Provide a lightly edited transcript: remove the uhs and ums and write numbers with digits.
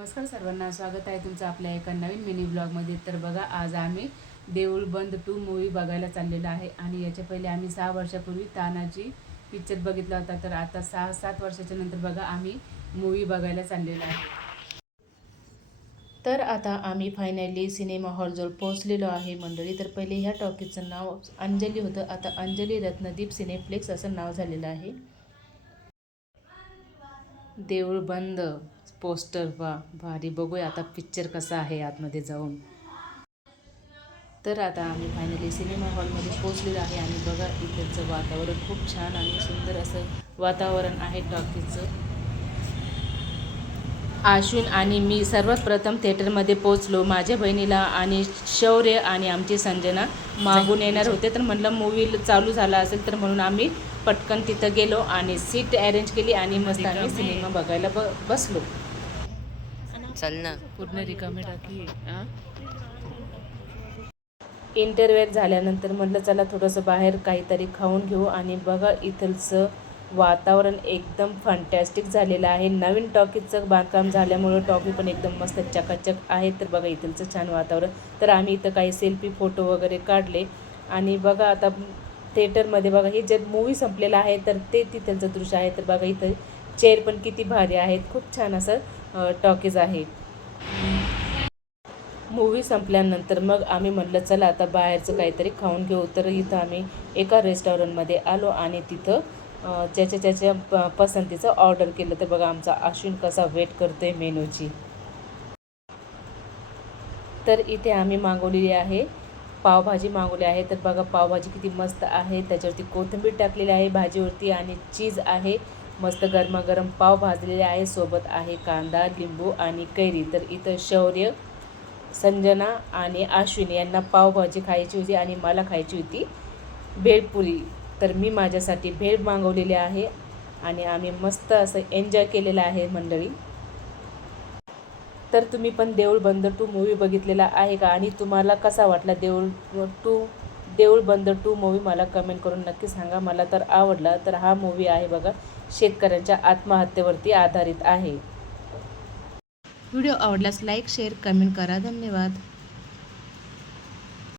नमस्कार सर्वांना, स्वागत आहे तुमचं आपल्या एका नवीन मिनी ब्लॉगमध्ये। तर बघा, आज आम्ही देऊळ बंद 2 मूवी बघायला चाललेलो आहे। आणि याच्या पहिले आम्ही 6 वर्षापूर्वी तानाजी पिक्चर बघितला होता। तर आता 6-7 वर्षाच्या नंतर बघा आम्ही मूवी बघायला चाललेलो आहे। तर आता आम्ही फायनली सिनेमा हॉलजवळ पोहोचलेलो आहे मंडळी। तर पहिले ह्या टॉकीजचं नाव अंजली होतं, आता अंजली रत्नदीप सिनेप्लेक्स असं नाव झालेलं आहे। देऊळ बंद पोस्टर वा भारी, बघूया आता पिक्चर कसा आहे आतमध्ये जाऊन। तर आता आम्ही फायनली सिनेमा हॉलमध्ये पोहोचलेलो आहे आणि बघा इकडचं वातावरण खूप छान आणि सुंदर असं वातावरण आहे टॉकीजचं। अश्विन आणि मी सर्वात प्रथम थिएटरमध्ये पोहोचलो। माझ्या बहिणीला आणि शौर्य आणि आमची संजना मागून येणार होते, तर म्हटलं मूवी चालू झाला असेल तर म्हणून आम्ही पटकन तिथं गेलो आणि सीट अरेंज केली आणि मस्त आम्ही सिनेमा बघायला बसलो। चल ना, पूर्ण रिकामी टाकी। इंटरव्हल झाल्यानंतर म्हटलं चला थोडंसं बाहेर काहीतरी खाऊन घेऊ। आणि बघा इथलचं वातावरण एकदम फंटॅस्टिक झालेलं आहे। नवीन टॉकीजचं बांधकाम झाल्यामुळं टॉकी पण एकदम मस्त चकाचक आहे। तर बघा इथलचं छान वातावरण। तर आम्ही इथं काही सेल्फी फोटो वगैरे काढले। आणि बघा आता थिएटरमध्ये बघा हे जे मूवी संपलेलं आहे तर ते तिथलचं दृश्य आहे। तर बघा इथं चेअर पण किती भारी आहेत, खूप छान असं टॉकीज आहे। मूवी संपल्यानंतर मग आम्ही म्हटलं चला आता बाहेरचं काहीतरी खाऊन घेऊ। तर इथं आम्ही एका रेस्टॉरंटमध्ये आलो आणि तिथं ज्याच्या पसंतीचं ऑर्डर केलं। तर बघा आमचा अश्विन कसा वेट करतोय मेनूची। तर इथे आम्ही मागवलेली आहे पावभाजी मागवली आहे। तर बघा पावभाजी किती मस्त आहे, त्याच्यावरती कोथिंबीर टाकलेली आहे भाजीवरती आणि चीज आहे। मस्त गरमागरम पाव भाजलेले आहे, सोबत आहे कांदा, लिंबू आणि कैरी। तर इथं शौर्य, संजना आणि अश्विन यांना पावभाजी खायची होती आणि मला खायची होती भेळपुरी। तर मी माझ्यासाठी भेळ मागवलेली आहे आणि आम्ही मस्त असं एन्जॉय केलेलं आहे मंडळी। तर तुम्ही पण देऊळ बंद 2 मूवी बघितलेला आहे का आणि तुम्हाला कसा वाटला देऊळ बंद 2 मूवी मला कमेंट करून नक्की सांगा। मला तर आवडला। तर हा मूवी आहे बघा शेतकऱ्यांच्या आत्महत्येवरती आधारित आहे। व्हिडिओ आवडल्यास लाईक, शेअर, कमेंट करा। धन्यवाद।